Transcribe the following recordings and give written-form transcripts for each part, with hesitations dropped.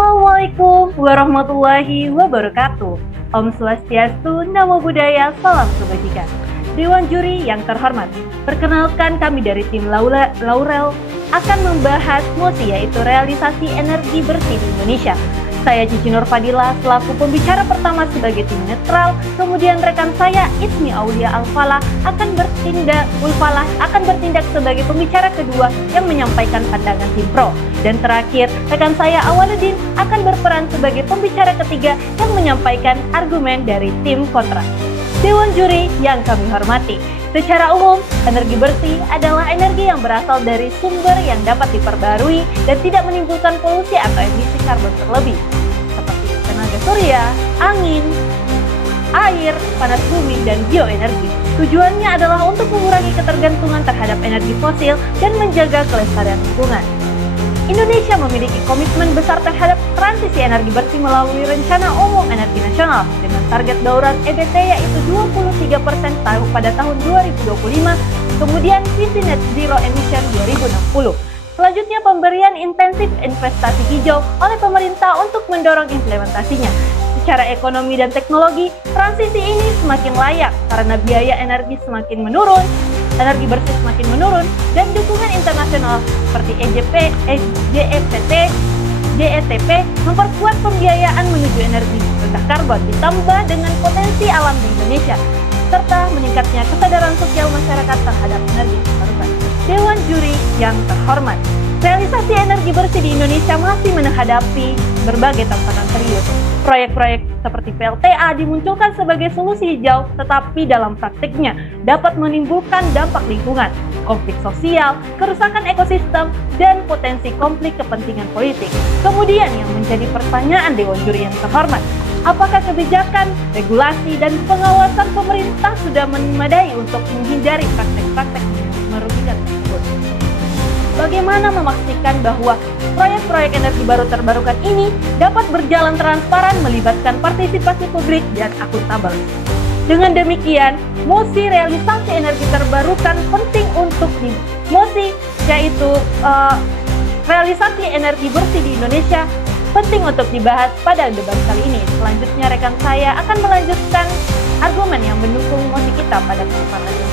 Assalamualaikum warahmatullahi wabarakatuh. Om Swastiastu, Namo Buddhaya, Salam Kebajikan. Dewan Juri yang terhormat, perkenalkan kami dari tim Laurel akan membahas mosi yaitu realisasi energi bersih di Indonesia. Saya Cici Nur Fadila selaku pembicara pertama sebagai tim netral, kemudian rekan saya Ismi Aulia Alfalah akan bertindak sebagai pembicara kedua yang menyampaikan pandangan tim pro. Dan terakhir, rekan saya Awaluddin akan berperan sebagai pembicara ketiga yang menyampaikan argumen dari tim kontra. Dewan Juri yang kami hormati, secara umum, energi bersih adalah energi yang berasal dari sumber yang dapat diperbarui dan tidak menimbulkan polusi atau emisi karbon berlebih, seperti tenaga surya, angin, air, panas bumi, dan bioenergi. Tujuannya adalah untuk mengurangi ketergantungan terhadap energi fosil dan menjaga kelestarian lingkungan. Indonesia memiliki komitmen besar terhadap transisi energi bersih melalui Rencana Umum Energi Nasional dengan target daurat EBT yaitu 23% pada tahun 2025, kemudian visi net zero emission 2060. Selanjutnya, pemberian intensif investasi hijau oleh pemerintah untuk mendorong implementasinya. Secara ekonomi dan teknologi, transisi ini semakin layak karena biaya energi semakin menurun, energi bersih semakin menurun, dan dukungan internasional seperti JETP memperkuat pembiayaan menuju energi rendah karbon ditambah dengan potensi alam di Indonesia, serta meningkatnya kesadaran sosial masyarakat terhadap energi terbarukan. Dewan Juri yang terhormat, realisasi energi bersih di Indonesia masih menghadapi berbagai tantangan serius. Proyek-proyek seperti PLTA dimunculkan sebagai solusi hijau, tetapi dalam praktiknya dapat menimbulkan dampak lingkungan, konflik sosial, kerusakan ekosistem, dan potensi konflik kepentingan politik. Kemudian yang menjadi pertanyaan Dewan Juri yang terhormat, apakah kebijakan, regulasi, dan pengawasan pemerintah sudah memadai untuk menghindari praktek-praktek merugikan tersebut? Bagaimana memastikan bahwa proyek-proyek energi baru terbarukan ini dapat berjalan transparan, melibatkan partisipasi publik dan akuntabel. Dengan demikian, mosi realisasi energi terbarukan penting untuk mosi yaitu realisasi energi bersih di Indonesia penting untuk dibahas pada debat kali ini. Selanjutnya, rekan saya akan melanjutkan argumen yang mendukung mosi kita pada kesempatan ini.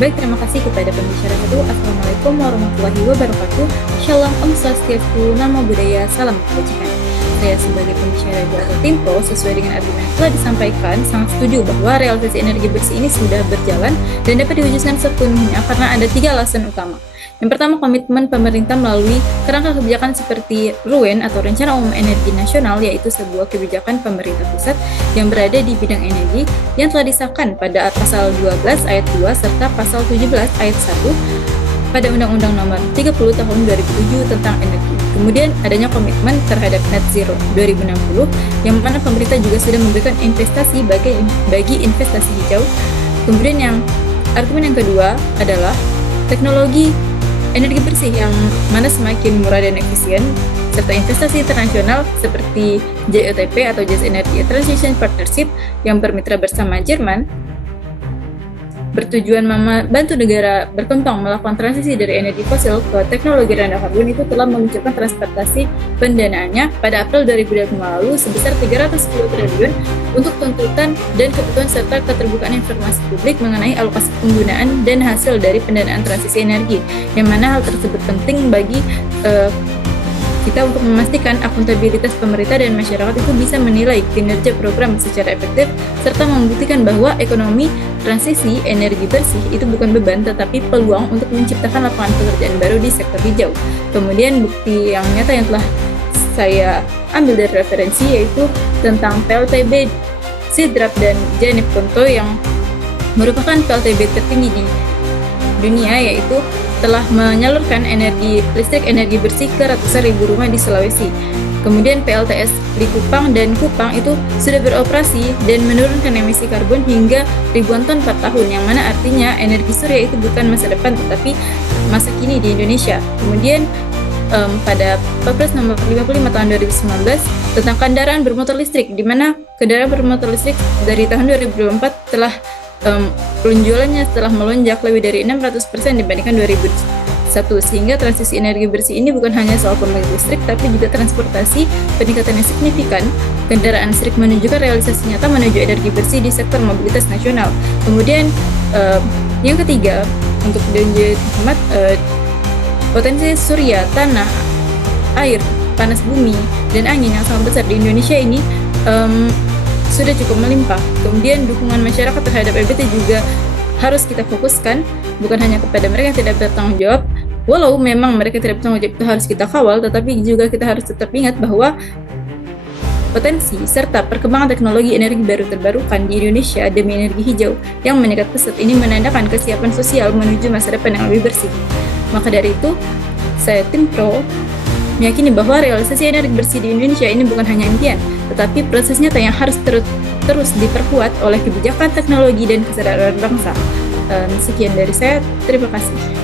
Baik, terima kasih kepada pembicara kedua. Assalamualaikum warahmatullahi wabarakatuh. Shalom, Om Swastiastu, Namo Buddhaya, Salam Kebajikan. Saya sebagai pembicara atau tim pro, sesuai dengan argumen yang telah disampaikan, sangat setuju bahwa realisasi energi bersih ini sudah berjalan dan dapat diwujudkan sepenuhnya karena ada 3 alasan utama. Yang pertama, komitmen pemerintah melalui kerangka kebijakan seperti RUEN atau Rencana Umum Energi Nasional, yaitu sebuah kebijakan pemerintah pusat yang berada di bidang energi yang telah disahkan pada pasal 12 ayat 2 serta pasal 17 ayat 1 pada Undang-Undang Nomor 30 Tahun 2007 tentang energi. Kemudian adanya komitmen terhadap net zero 2060 yang mana pemerintah juga sudah memberikan investasi bagi investasi hijau. Kemudian argumen yang kedua adalah teknologi energi bersih yang mana semakin murah dan efisien, serta investasi internasional seperti JETP atau Just Energy Transition Partnership yang bermitra bersama Jerman, bertujuan membantu negara berkembang melakukan transisi dari energi fosil ke teknologi rendah karbon, itu telah meluncurkan transportasi pendanaannya pada April 2025 lalu sebesar 310 triliun untuk tuntutan dan kebutuhan serta keterbukaan informasi publik mengenai alokasi penggunaan dan hasil dari pendanaan transisi energi, yang mana hal tersebut penting bagi kita untuk memastikan akuntabilitas pemerintah dan masyarakat itu bisa menilai kinerja program secara efektif serta membuktikan bahwa ekonomi transisi energi bersih itu bukan beban tetapi peluang untuk menciptakan lapangan pekerjaan baru di sektor hijau. Kemudian bukti yang nyata yang telah saya ambil dari referensi yaitu tentang PLTB Sidrap dan Janip Konto yang merupakan PLTB tertinggi di dunia, yaitu telah menyalurkan listrik energi bersih ke ratusan ribu rumah di Sulawesi. Kemudian PLTS Likupang dan Kupang itu sudah beroperasi dan menurunkan emisi karbon hingga ribuan ton per tahun, yang mana artinya energi surya itu bukan masa depan tetapi masa kini di Indonesia. Kemudian pada Perpres nomor 55 tahun 2019 tentang kendaraan bermotor listrik, di mana kendaraan bermotor listrik dari tahun 2024 telah penjualannya telah melonjak lebih dari 600% dibandingkan 2019 Satu, sehingga transisi energi bersih ini bukan hanya soal pembangkit listrik, tapi juga transportasi, peningkatan yang signifikan, kendaraan listrik menunjukkan realisasi nyata menuju energi bersih di sektor mobilitas nasional. Kemudian yang ketiga, untuk lebih hemat, potensi surya, tanah, air, panas bumi, dan angin yang sangat besar di Indonesia ini sudah cukup melimpah. Kemudian dukungan masyarakat terhadap EBT juga harus kita fokuskan, bukan hanya kepada mereka yang tidak bertanggung jawab. Walau memang mereka tidak bertanggung jawab, itu harus kita kawal, tetapi juga kita harus tetap ingat bahwa potensi serta perkembangan teknologi energi baru terbarukan di Indonesia demi energi hijau yang meningkat pesat ini menandakan kesiapan sosial menuju masa depan yang lebih bersih. Maka dari itu, saya tim Pro meyakini bahwa realisasi energi bersih di Indonesia ini bukan hanya impian, tetapi proses nyata yang harus terus diperkuat oleh kebijakan, teknologi, dan kesadaran bangsa. Sekian dari saya, terima kasih.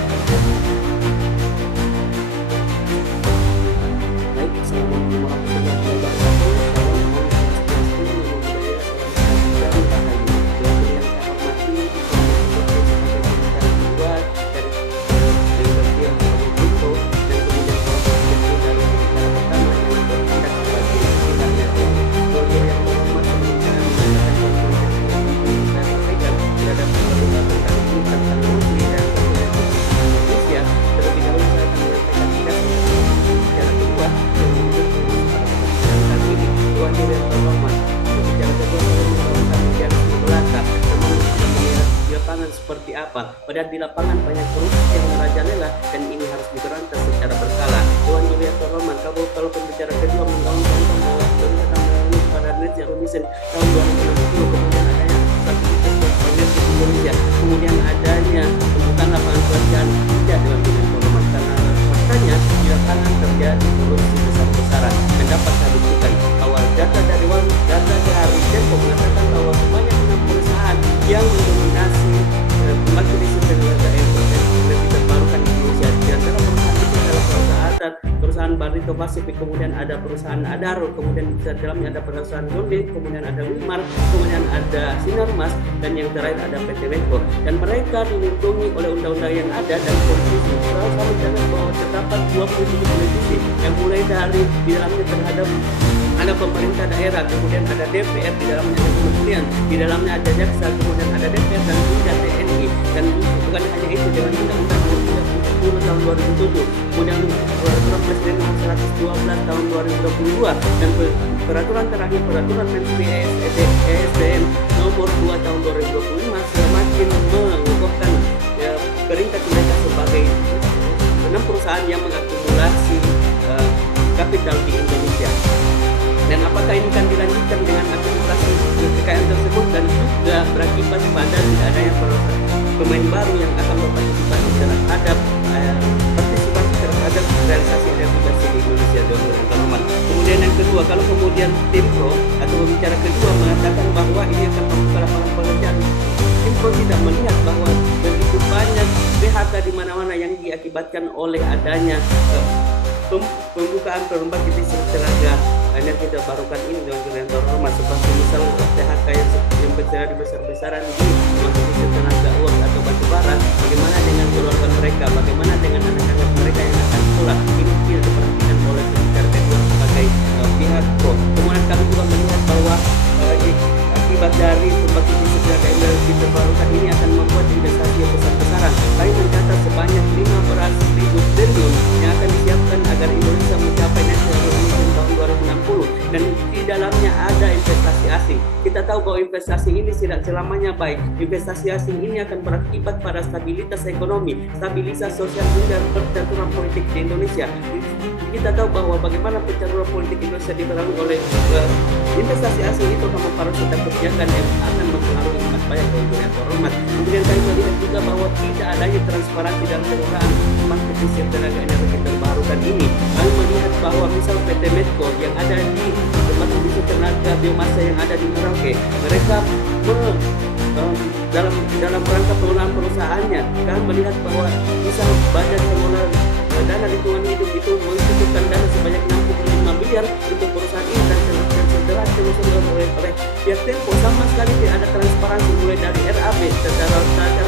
Seperti apa? Padahal di lapangan banyak korupsi yang merajalela dan ini harus diberantas secara berkala. Tuan Yulianto Roman, kalau pembicara kedua menggaungkan bahwa pemerintah melalui pada net zero mission tahun 2060, kemudian adanya stabilitas proyek di Indonesia, kemudian adanya pembukaan lapangan pekerjaan tidak dengan Yulianto Roman karena faktanya di lapangan terjadi korupsi besar-besaran dan dapat saya buktikan awal data dari Tempo mengatakan bahwa sebanyak 6 perusahaan yang mendominasi pembangkit listrik tenaga energi terbarukan di Indonesia. Di antara perusahaan itu adalah perusahaan Barito Pacific, kemudian ada perusahaan Adaro, kemudian di dalamnya ada perusahaan Donde, kemudian ada Wilmar, kemudian ada Sinarmas, dan yang terakhir ada PT Beko. Dan mereka dilindungi oleh undang-undang yang ada dan konstitusi. Kalau saya mencatat bahwa terdapat 27 politisi yang mulai dari di dalamnya terhadap ada pemerintah daerah, kemudian ada DPR, di dalamnya ada kementerian, di dalamnya ada jaksa, kemudian ada DPR dan juga TNI. Dan bukan hanya itu, dengan undang-undang 10 tahun 2007, kemudian peraturan Presiden nomor 112 tahun 2022, dan peraturan terakhir peraturan Menteri ESDM nomor 2 tahun 2025 semakin mengukuhkan peringkat mereka sebagai 6 perusahaan yang mengakumulasi kapital di Indonesia. Dan apakah ini akan dilanjutkan dengan aktivitas kekayaan tersebut dan juga berakibat pada tidak adanya pemain baru yang akan berpartisipasi terhadap realisasi energi bersih di Indonesia teman-teman. Kemudian yang kedua, kalau kemudian tim Pro atau pembicara kedua mengatakan bahwa ini akan membuka lapangan pekerjaan, tim Pro tidak melihat bahwa begitu banyak PHK di mana-mana yang diakibatkan oleh adanya pembukaan pembangkit listrik tenaga energi terbarukan ini dengan Yulianto Roman, seperti misal PHK yang terjadi besar-besaran di pembangkit listrik tenaga uap atau batu bara. Bagaimana dengan keluarga mereka? Bagaimana dengan anak-anak mereka yang akan sekolah? Ini tidak diperhatikan oleh pembicara kedua sebagai pihak Pro. Kemudian kami juga melihat bahwa akibat dari pembangkit listrik tenaga energi terbarukan ini akan membuat investasi yang besar-besaran. Kami mencatat sebanyak 15.000 triliun yang akan disiapkan agar Indonesia mencapai net zero emission tahun 2060, dan di dalamnya ada investasi asing. Kita tahu bahwa investasi ini tidak selamanya baik. Investasi asing ini akan berakibat pada stabilitas ekonomi, stabilitas sosial dan percaturan politik di Indonesia. Kita tahu bahwa bagaimana percaturan politik Indonesia dipengaruhi oleh investasi asing itu akan mempengaruhi kebijakan yang akan mempengaruhi umat banyak Yulianto Roman. Kemudian kami melihat juga bahwa tidak adanya transparansi dalam penggunaan pembangkit listrik tenaga energi terbarukan ini. Kami melihat bahwa misal PT Medco yang ada di pembangkit listrik tenaga biomasa yang ada di Merauke, mereka dalam rangka pengelolaan perusahaannya, kami melihat bahwa misal badan pengelolaan dana lingkungan hidup itu mencukupi dana sebanyak 65 miliar untuk perusahaan ini, dan setelah terus oleh pihak Tempo sama sekali tidak ada transparansi mulai dari RAB secara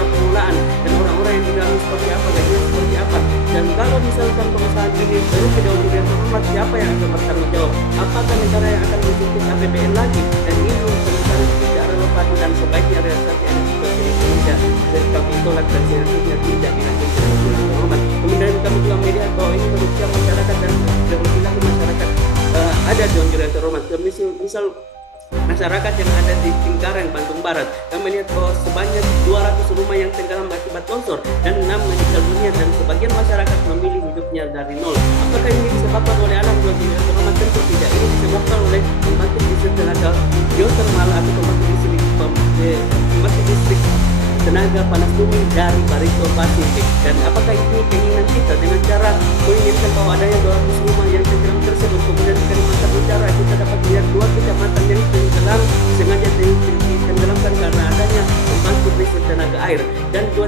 pengelolaan dan orang-orang yang di dalam seperti apa, gajinya seperti apa. Dan kalau misalkan perusahaan ini merugi Dewan Juri yang terhormat, siapa yang akan bertanggung jawab? Apakah negara yang akan mensuntik APBN lagi? Dan ini sebenarnya tidak relevan dan sebaiknya realisasi energi fosil Indonesia dan kami tolak dan seharusnya tidak dilanjutkan oleh Dewan Terhormat. Kemudian kami juga melihat bahwa ini merugikan masyarakat dan perilaku masyarakat. Ada Dewan Juri yang terhormat, misal masyarakat yang ada di Cengkareng, Bandung Barat, kami melihat bahwa sebanyak 200 rumah yang tenggelam akibat longsor dan 6 meninggal dunia dan sebagian masyarakat memilih hidupnya dari nol. Apakah ini disebabkan oleh alam Dewan Juri yang terhormat? Tentu tidak. Ini disebabkan oleh pembangkit listrik tenaga geothermal atau pembangkit listrik tenaga panas bumi dari Barito Pasifik. Dan apakah ini keinginan kita dengan cara menginginkan bahwa adanya 200 rumah yang tenggelam tersebut, kemudian di Kalimantan Utara kita dapat melihat 2 kecamatan yang tenggelam sengaja ditenggelamkan karena adanya pembangkit listrik tenaga air, dan dua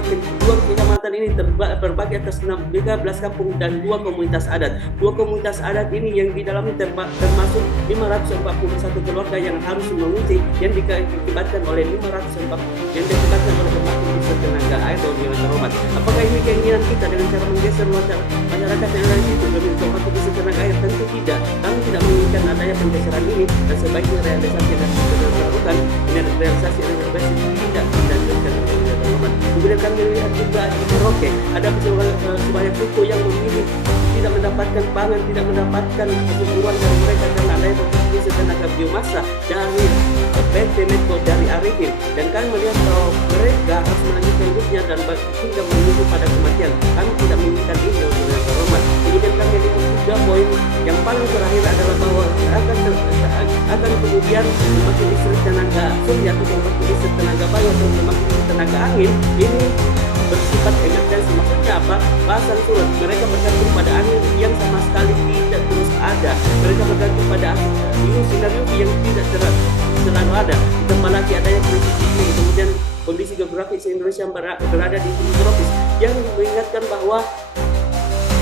kecamatan ini terbagi atas 13 kampung dan 2 komunitas adat. 2 komunitas adat ini yang di dalamnya termasuk 541 keluarga yang harus mengungsi yang diakibatkan oleh 540 yang diakibatkan oleh pembangkit listrik tenaga air Dewan Terhormat. Apakah ini keinginan kita dengan cara menggeser masyarakat yang ada di situ demi pembangkit listrik tenaga air? Tentu tidak. Kami tidak menginginkan adanya penggeseran ini dan sebaiknya realisasi dan dilakukan. Ini realisasi yang berbasis tidak dilanjutkan oleh Dewan Terhormat. Kemudian kami lihat juga di Merauke ada sebanyak suku yang memilih tidak mendapatkan pangan, tidak mendapatkan kebutuhan dari mereka karena adanya pembangkit listrik tenaga biomasa dari PT Medco dari Arifin, dan kami melihat bahwa mereka harus melanjutkan hidupnya dan hingga menuju pada kematian. Kami tidak menginginkan ini Dewan Juri Terhormat. Kemudian kami lihat juga poin yang paling terakhir adalah bahwa akan kemudian pembangkit listrik tenaga surya atau pembangkit listrik tenaga bayu atau pembangkit listrik tenaga angin ini bersifat emergensi. Maksudnya apa? Bahasan surat, mereka bergantung pada angin yang sama sekali tidak terus ada. Mereka bergantung pada sinar UV yang tidak selalu ada. Ditambah lagi adanya krisis iklim, kemudian kondisi geografis Indonesia yang berada di bumi tropis yang mengingatkan bahwa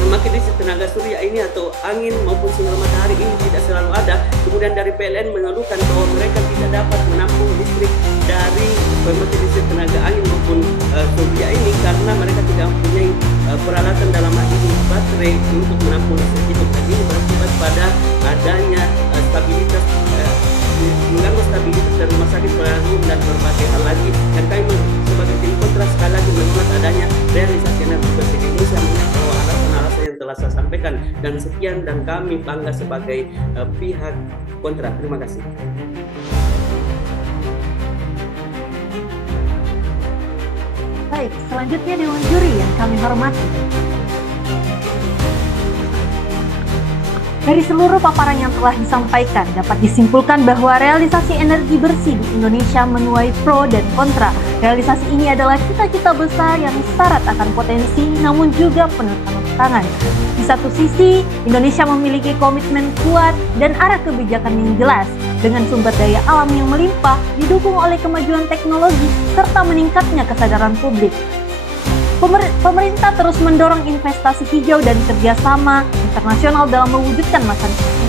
pembangkit listrik tenaga surya ini atau angin maupun sinar matahari ini tidak selalu ada. Kemudian dari PLN mengeluhkan bahwa mereka tidak dapat menampung listrik dari pembangkit listrik tenaga angin maupun surya ini karena mereka tidak mempunyai peralatan dalam hal ini baterai untuk menampung listrik itu. Dan ini berakibat pada adanya stabilitas mengganggu stabilitas dari rumah sakit pelayanan dan berbagai hal lagi. Dan kami sebagai tim kontra sekali lagi menolak adanya realisasi energi bersih Indonesia mengingat bahwa alasan-alasan yang telah saya sampaikan. Dan sekian, dan kami bangga sebagai pihak kontra. Terima kasih. Baik, selanjutnya Dewan Juri yang kami hormati. Dari seluruh paparan yang telah disampaikan, dapat disimpulkan bahwa realisasi energi bersih di Indonesia menuai pro dan kontra. Realisasi ini adalah cita-cita besar yang syarat akan potensi, namun juga penuh tantangan. Di satu sisi, Indonesia memiliki komitmen kuat dan arah kebijakan yang jelas, dengan sumber daya alam yang melimpah, didukung oleh kemajuan teknologi, serta meningkatnya kesadaran publik. Pemerintah terus mendorong investasi hijau dan kerjasama internasional dalam mewujudkan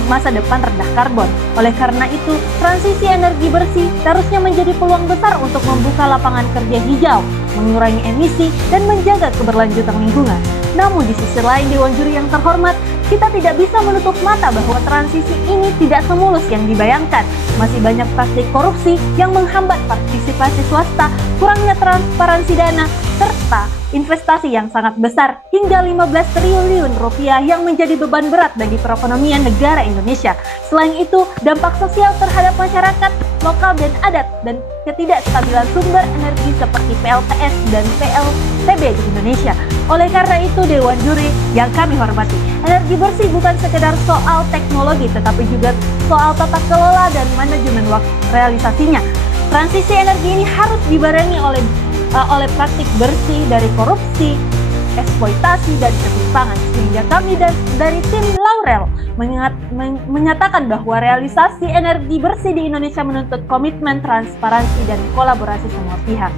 masa depan rendah karbon. Oleh karena itu, transisi energi bersih seharusnya menjadi peluang besar untuk membuka lapangan kerja hijau, mengurangi emisi, dan menjaga keberlanjutan lingkungan. Namun di sisi lain, Dewan Juri yang terhormat, kita tidak bisa menutup mata bahwa transisi ini tidak semulus yang dibayangkan. Masih banyak praktik korupsi yang menghambat partisipasi swasta, kurangnya transparansi dana, serta investasi yang sangat besar hingga 15 triliun rupiah yang menjadi beban berat bagi perekonomian negara Indonesia. Selain itu, dampak sosial terhadap masyarakat lokal dan adat dan ketidakstabilan sumber energi seperti PLTS dan PLTB di Indonesia. Oleh karena itu, Dewan Juri yang kami hormati, energi bersih bukan sekedar soal teknologi, tetapi juga soal tata kelola dan manajemen waktu realisasinya. Transisi energi ini harus dibarengi oleh praktik bersih dari korupsi, eksploitasi, dan ketimpangan. Sehingga kami dari tim Laurel menyatakan bahwa realisasi energi bersih di Indonesia menuntut komitmen, transparansi, dan kolaborasi semua pihak.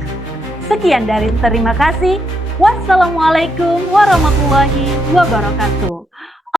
Sekian dari terima kasih. Wassalamualaikum warahmatullahi wabarakatuh.